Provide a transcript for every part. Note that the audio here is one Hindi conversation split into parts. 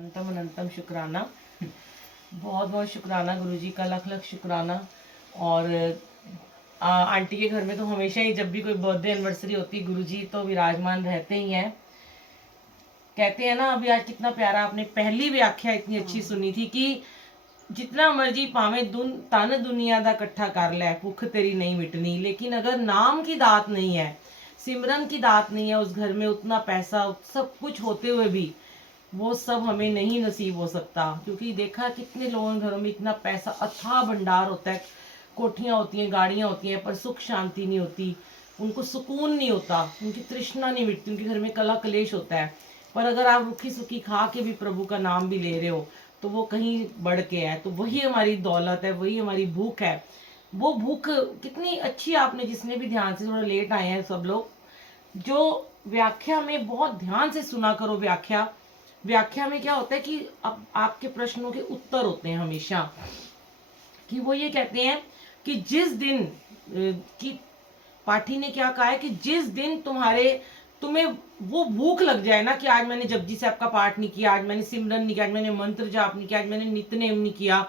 अनंतम अनंतम शुक्राना। बहुत बहुत शुक्राना गुरुजी का, लख लख शुक्राना। और आंटी के घर में तो हमेशा ही जब भी कोई बर्थडे एनिवर्सरी होती है गुरुजी तो विराजमान रहते ही हैं। कहते हैं ना, अभी आज कितना प्यारा आपने पहली व्याख्या इतनी अच्छी सुनी थी कि जितना मर्जी पावे तन दुनिया दा कट्ठा कर ले, भुख तेरी नहीं मिटनी, लेकिन अगर नाम की दात नहीं है, सिमरन की दात नहीं है उस घर में, उतना पैसा सब कुछ होते हुए भी वो सब हमें नहीं नसीब हो सकता। क्योंकि देखा कितने लोगों के घरों में इतना पैसा, अथाह भंडार होता है, कोठियाँ होती हैं, गाड़ियाँ होती हैं, पर सुख शांति नहीं होती, उनको सुकून नहीं होता, उनकी तृष्णा नहीं मिटती, उनके घर में कला कलेश होता है। पर अगर आप रुखी सुखी खा के भी प्रभु का नाम भी ले रहे हो तो वो कहीं बढ़ के है। तो वही हमारी दौलत है, वही हमारी भूख है। वो भूख कितनी अच्छी, आपने जिसने भी ध्यान से, थोड़ा लेट आए हैं सब लोग, जो व्याख्या में बहुत ध्यान से सुना करो। व्याख्या में क्या होता है कि अब आपके प्रश्नों के उत्तर होते हैं हमेशा, कि वो ये कहते हैं कि जिस दिन कि पाठी ने क्या कहा है कि जिस दिन तुम्हें वो भूख लग जाए ना कि आज मैंने जपजी साहब का पाठ नहीं किया, आज मैंने सिमरन नहीं किया, आज मैंने मंत्र जाप नहीं किया, आज मैंने नित्यनेम नहीं किया,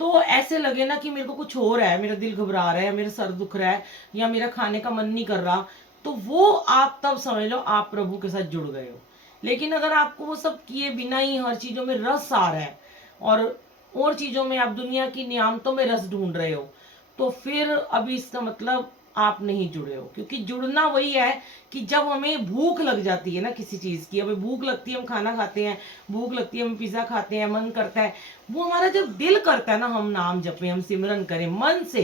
तो ऐसे लगे ना कि मेरे को कुछ हो रहा है, मेरा दिल घबरा रहा है, मेरा सर दुख रहा है, या मेरा खाने का मन नहीं कर रहा, तो वो आप तब समझ लो आप प्रभु के साथ जुड़ गए हो। लेकिन अगर आपको वो सब किए बिना ही हर चीजों में रस आ रहा है और चीजों में आप दुनिया की नियामतों में रस ढूंढ रहे हो, तो फिर अभी इसका मतलब आप नहीं जुड़े हो। क्योंकि जुड़ना वही है कि जब हमें भूख लग जाती है ना किसी चीज की, हमें भूख लगती है, हम खाना खाते हैं, भूख लगती है, हम पिज्जा खाते हैं, मन करता है, वो हमारा जब दिल करता है ना हम नाम जपें, हम सिमरन करें मन से।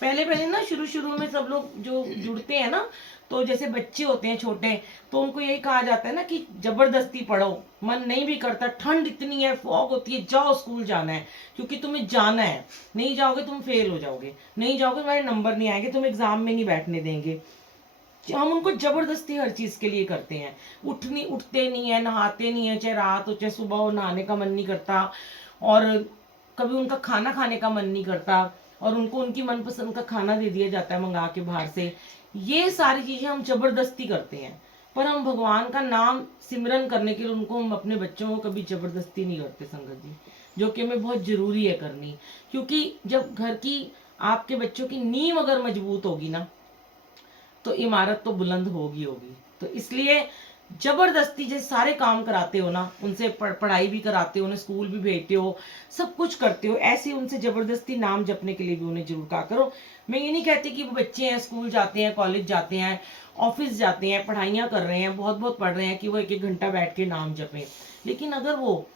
पहले पहले ना शुरू शुरू में सब लोग जो जुड़ते हैं ना, तो जैसे बच्चे होते हैं छोटे, तो उनको यही कहा जाता है ना कि जबरदस्ती पढ़ो, मन नहीं भी करता, ठंड इतनी है, फॉग होती है, जाओ स्कूल जाना है, क्योंकि तुम्हें जाना है, नहीं जाओगे तुम फेल हो जाओगे, नहीं जाओगे तुम्हारे नंबर नहीं आएंगे, तुम एग्जाम में नहीं बैठने देंगे। हम उनको जबरदस्ती हर चीज के लिए करते हैं। उठते नहीं है, नहाते नहीं है, चाहे रात हो चाहे सुबह हो, नहाने का मन नहीं करता, और कभी उनका खाना खाने का मन नहीं करता, और उनको उनकी मनपसंद का खाना दे दिया जाता है मंगा के बाहर से। ये सारी चीजें हम जबरदस्ती करते हैं। पर हम भगवान का नाम सिमरन करने के लिए उनको, हम अपने बच्चों को कभी जबरदस्ती नहीं करते संगत जी, जो कि हमें बहुत जरूरी है करनी। क्योंकि जब घर की, आपके बच्चों की नींव अगर मजबूत होगी ना, तो इमारत तो बुलंद होगी होगी। तो इसलिए जबरदस्ती जैसे सारे काम कराते हो ना, उनसे पढ़ाई भी कराते हो, उन्हें स्कूल भी भेजते हो, सब कुछ करते हो, ऐसे उनसे जबरदस्ती नाम जपने के लिए भी उन्हें जरूर कहा करो। मैं ये नहीं कहती कि वो बच्चे हैं, स्कूल जाते हैं, कॉलेज जाते हैं, ऑफिस जाते हैं, पढ़ाइयाँ कर रहे हैं, बहुत बहुत पढ़ रहे हैं, कि वो एक एक घंटा बैठ के नाम जपें। लेकिन अगर वो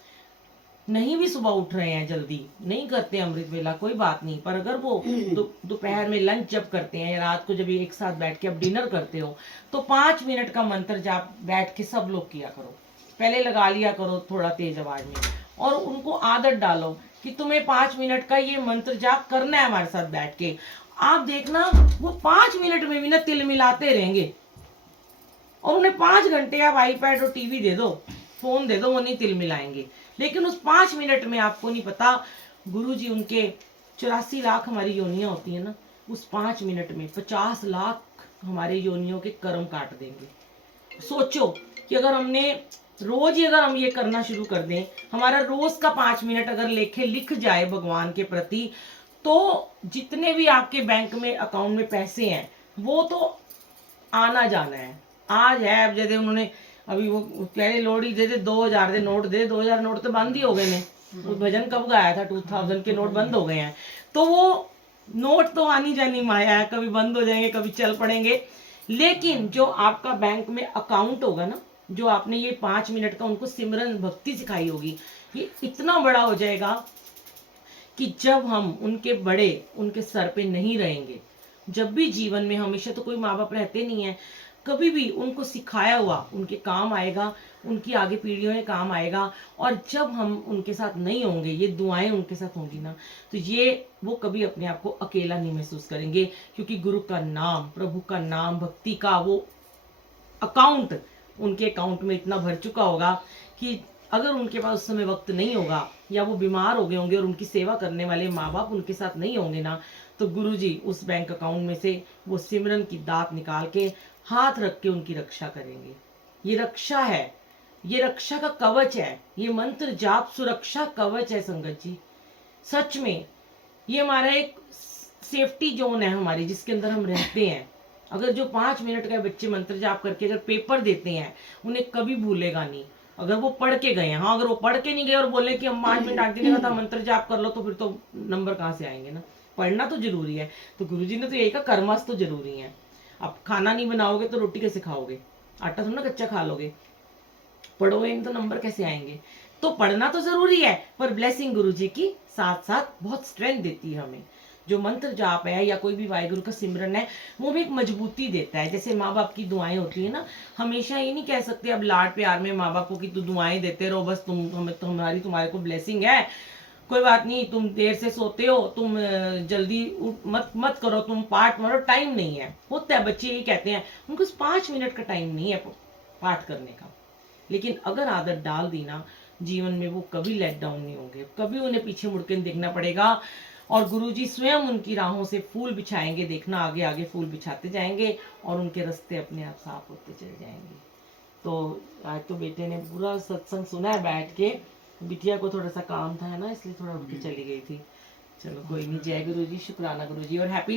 नहीं भी सुबह उठ रहे हैं, जल्दी नहीं करते अमृत वेला, कोई बात नहीं, पर अगर वो दोपहर में लंच जब करते हैं, या रात को जब एक साथ बैठ के अब डिनर करते हो, तो 5 मिनट का मंत्र जाप बैठ के सब लोग किया करो। पहले लगा लिया करो थोड़ा तेज आवाज में, और उनको आदत डालो कि तुम्हें 5 मिनट का ये मंत्र जाप करना है हमारे साथ बैठ के। आप देखना वो 5 मिनट में भी ना तिल मिलाते रहेंगे, और उन्हें 5 घंटे आप आईपैड और टीवी दे दो, फोन दे दो, वो नहीं तिल मिलाएंगे। लेकिन उस 5 मिनट में आपको नहीं पता, गुरु जी उनके 84 लाख हमारी योनियां होती है ना, उस 5 मिनट में 50 लाख हमारे योनियों के कर्म काट देंगे। सोचो कि अगर हमने रोज ही अगर हम ये करना शुरू कर दें, हमारा रोज का 5 मिनट अगर लेखे लिख जाए भगवान के प्रति, तो जितने भी आपके बैंक में अकाउंट में पैसे हैं वो तो आना जाना है। आज है, अब जैसे उन्होंने अभी वो कह रहे लोहड़ी दे दे 2000 दे नोट दे, 2000 नोट तो बंद ही हो गए ने। वो भजन कब गाया था, 2000 के नोट बंद हो गए हैं। तो वो नोट तो आनी जानी माया है, कभी बंद हो जाएंगे, कभी चल पड़ेंगे। लेकिन जो आपका बैंक में अकाउंट होगा ना, जो आपने ये 5 मिनट का उनको सिमरन भक्ति सिखाई होगी, ये इतना बड़ा हो जाएगा कि जब हम उनके बड़े उनके सर पे नहीं रहेंगे, जब भी जीवन में, हमेशा तो कोई माँ बाप रहते नहीं है, कभी भी उनको सिखाया हुआ उनके काम आएगा, उनकी आगे पीढ़ियों में काम आएगा। और जब हम उनके साथ नहीं होंगे, ये दुआएं उनके साथ होंगी ना, तो ये वो कभी अपने आप को अकेला नहीं महसूस करेंगे। क्योंकि गुरु का नाम, प्रभु का नाम, भक्ति का वो अकाउंट उनके अकाउंट में इतना भर चुका होगा कि अगर उनके पास उस समय वक्त नहीं होगा, या वो बीमार हो गए होंगे और उनकी सेवा करने वाले माँ बाप उनके साथ नहीं होंगे ना, तो गुरुजी उस बैंक अकाउंट में से वो सिमरन की दात निकाल के हाथ रख के उनकी रक्षा करेंगे। ये रक्षा है, ये रक्षा का कवच है, ये मंत्र जाप सुरक्षा कवच है संगत जी। सच में ये हमारा एक सेफ्टी जोन है हमारी, जिसके अंदर हम रहते हैं। अगर जो 5 मिनट का बच्चे मंत्र जाप करके अगर पेपर देते हैं, उन्हें कभी भूलेगा नहीं। अगर वो पढ़ के गए हैं, हाँ अगर वो पढ़ के नहीं गए और बोले कि हम 5 मिनट आंटी ने कहा था मंत्र जाप कर लो, तो फिर तो नंबर कहाँ से आएंगे ना। पढ़ना तो जरूरी है। तो गुरुजी ने तो यही कहा कर्मस तो जरूरी है। अब खाना नहीं बनाओगे तो रोटी कैसे खाओगे, आटा थोड़ा ना कच्चा खा लोगे। पढ़ोगे नहीं तो नंबर कैसे आएंगे। तो पढ़ना तो जरूरी है, पर ब्लेसिंग गुरुजी की साथ साथ बहुत स्ट्रेंथ देती है हमें। जो मंत्र जाप है या कोई भी वाहिगुरु का सिमरन है, वो भी एक मजबूती देता है। जैसे माँ बाप की दुआएं होती है ना, हमेशा ये नहीं कह सकते अब लाड प्यार में माँ बापों की तो दुआएं देते रहो, बस तुम हमें तो हमारी तुम्हारे को ब्लेसिंग है, कोई बात नहीं, तुम देर से सोते हो, तुम जल्दी मत मत करो, तुम पाठ मारो, टाइम नहीं है। होता है बच्चे यही कहते हैं, उनको 5 मिनट का टाइम नहीं है पाठ करने का। लेकिन अगर आदत डाल दी ना, जीवन में वो कभी लेट डाउन नहीं होंगे, कभी उन्हें पीछे मुड़ के देखना पड़ेगा। और गुरुजी स्वयं उनकी राहों से फूल बिछाएंगे, देखना आगे आगे फूल बिछाते जाएंगे और उनके रास्ते अपने आप साफ होते चले जाएंगे। तो आज तो बेटे ने पूरा सत्संग सुना है बैठ के। बिटिया को थोड़ा सा काम था है ना, इसलिए थोड़ा उठ के चली गई थी। चलो कोई नहीं, जय गुरु जी, शुक्राना गुरु जी, और हैप्पी